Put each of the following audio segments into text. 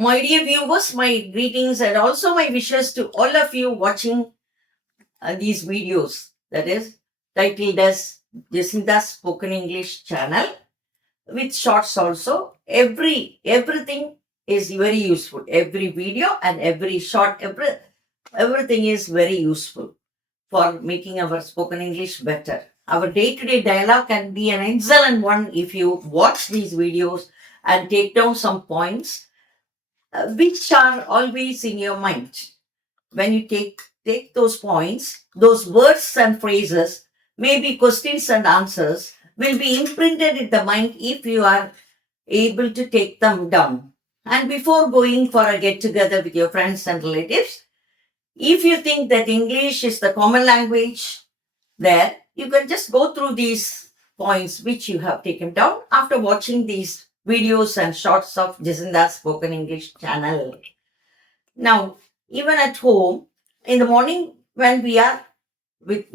My dear viewers, my greetings and also my wishes to all of you watching these videos. That is titled as Jacinda's Spoken English channel with shorts also. Everything is very useful. Every video and every short, everything is very useful for making our spoken English better. Our day-to-day dialogue can be an excellent one if you watch these videos and take down some points which are always in your mind. When you take those points, those words and phrases, maybe questions and answers, will be imprinted in the mind if you are able to take them down. And before going for a get together with your friends and relatives, if you think that English is the common language there, you can just go through these points which you have taken down after watching these videos and shorts of Jacinda's Spoken English channel. Now, even at home, in the morning when we are with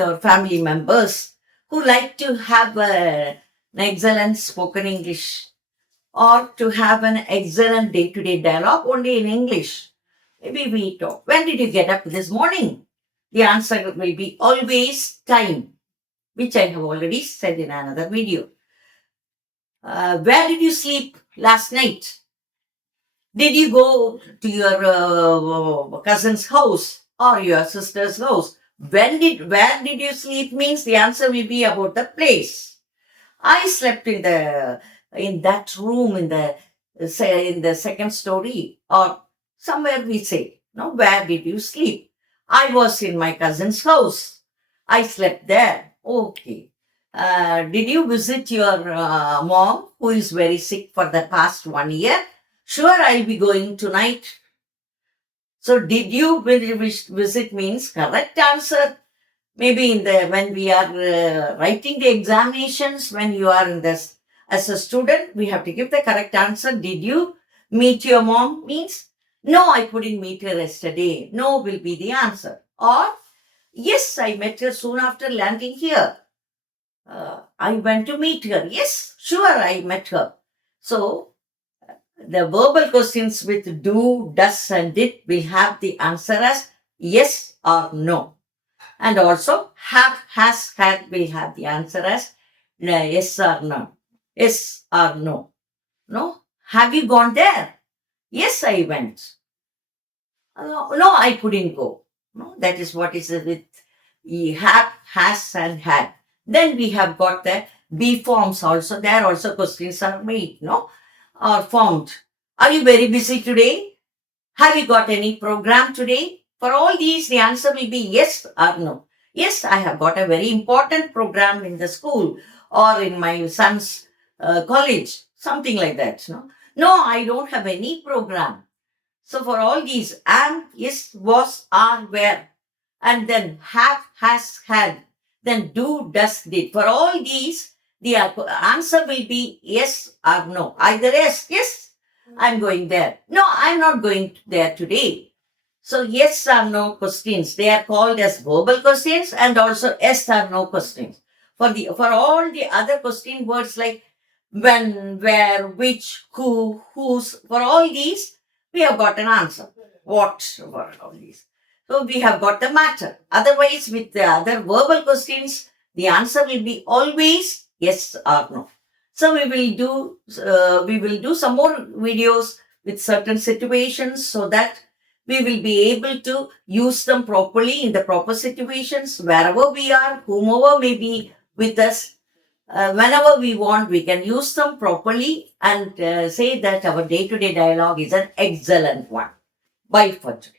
our family members who like to have an excellent spoken English or to have an excellent day-to-day dialogue only in English. Maybe we talk. When did you get up this morning? The answer will be always time, which I have already said in another video. Where did you sleep last night? Did you go to your cousin's house or your sister's house? Where did you sleep means the answer will be about the place. I slept in that room in the second story, or somewhere we say, no, where did you sleep? I was in my cousin's house. I slept there. Okay. Did you visit your mom who is very sick for the past 1 year? Sure, I'll be going tonight. So, did you visit means correct answer. Maybe when we are writing the examinations, when you are in this as a student, we have to give the correct answer. Did you meet your mom means no, I couldn't meet her yesterday. No will be the answer. Or yes, I met her soon after landing here. I went to meet her. Yes, sure, I met her. So the verbal questions with do, does, and did will have the answer as yes or no. And also have, has, had will have the answer as yes or no. Yes or no. No? Have you gone there? Yes, I went. No, I couldn't go. No, that is what is with have, has, and had. Then we have got the be forms also. There also questions are made, no? Or formed. Are you very busy today? Have you got any program today? For all these, the answer will be yes or no. Yes, I have got a very important program in the school or in my son's college, something like that. No, I don't have any program. So for all these, am, is, was, are, were, and then have, has, had, then do, does, did. For all these, the answer will be yes or no. Either yes, I'm going there. No, I'm not going there today. So yes or no questions, they are called as verbal questions and also yes or no questions. For all the other question words like when, where, which, who, whose, for all these, we have got an answer. What for all these? So we have got the matter. Otherwise, with the other verbal questions, the answer will be always yes or no. So we will do some more videos with certain situations so that we will be able to use them properly in the proper situations wherever we are, whomever may be with us. Whenever we want, we can use them properly and say that our day-to-day dialogue is an excellent one. Bye for today.